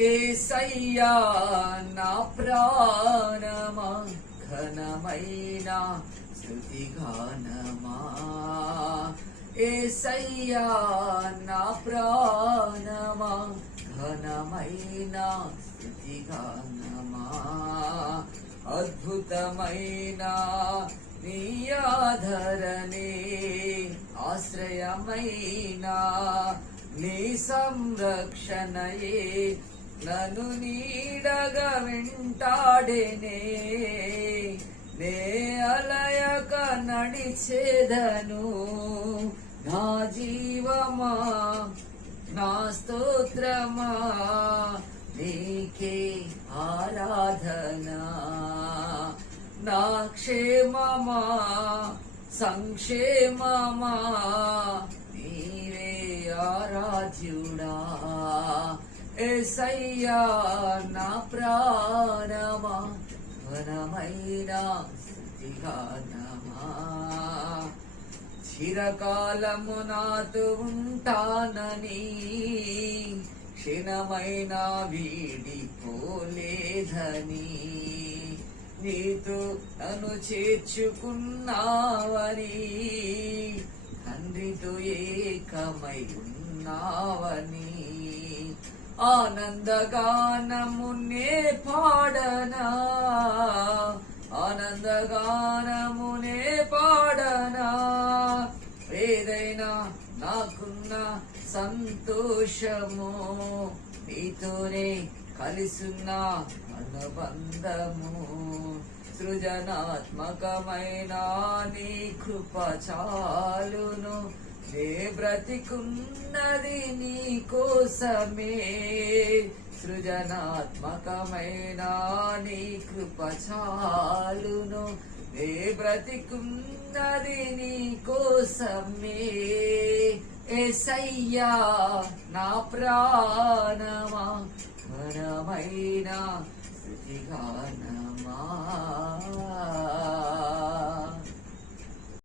యేసయ్యా నా ప్రాణమా ఘనమైన స్తుతిగానమా. యేసయ్యా నా ప్రాణమా ఘనమైన స్తుతిగానమా. అద్భుతమైన నీ ఆదరణే ఆశ్రయమైన నీ సంరక్షణయే నన్ను నీడగా వెంటాడేనే. నే అలయక నడిచేదను నా జీవమా నా స్తోత్రమా నీకే ఆరాధన. నా క్షేమమా సంక్షేమమా నీవే ఆరాధ్యుడా. యేసయ్యా నా ప్రాణమా ఘనమైన స్తుతిగానమా. చిరకాలము నాతో ఉంటానని క్షణమైన వీడిపోలేదని నీతో నన్ను చేర్చుకున్నావని తండ్రితో ఏకమై ఉన్నావని ఆనందగానమునే పాడనా ఆనందగానమునే పాడనా. ఏదైనా నాకున్న సంతోషము నీతోనే కలిసున్న అనుబంధము. సృజనాత్మకమైన నీ కృప చాలును. నే బ్రతికున్నది నీ కోసమే. సృజనాత్మకమైన నీ కృప చాలును. నే బ్రతికున్నది నీ కోసమే. యేసయ్యా నా ప్రాణమా ఘనమైన స్తుతిగానమా.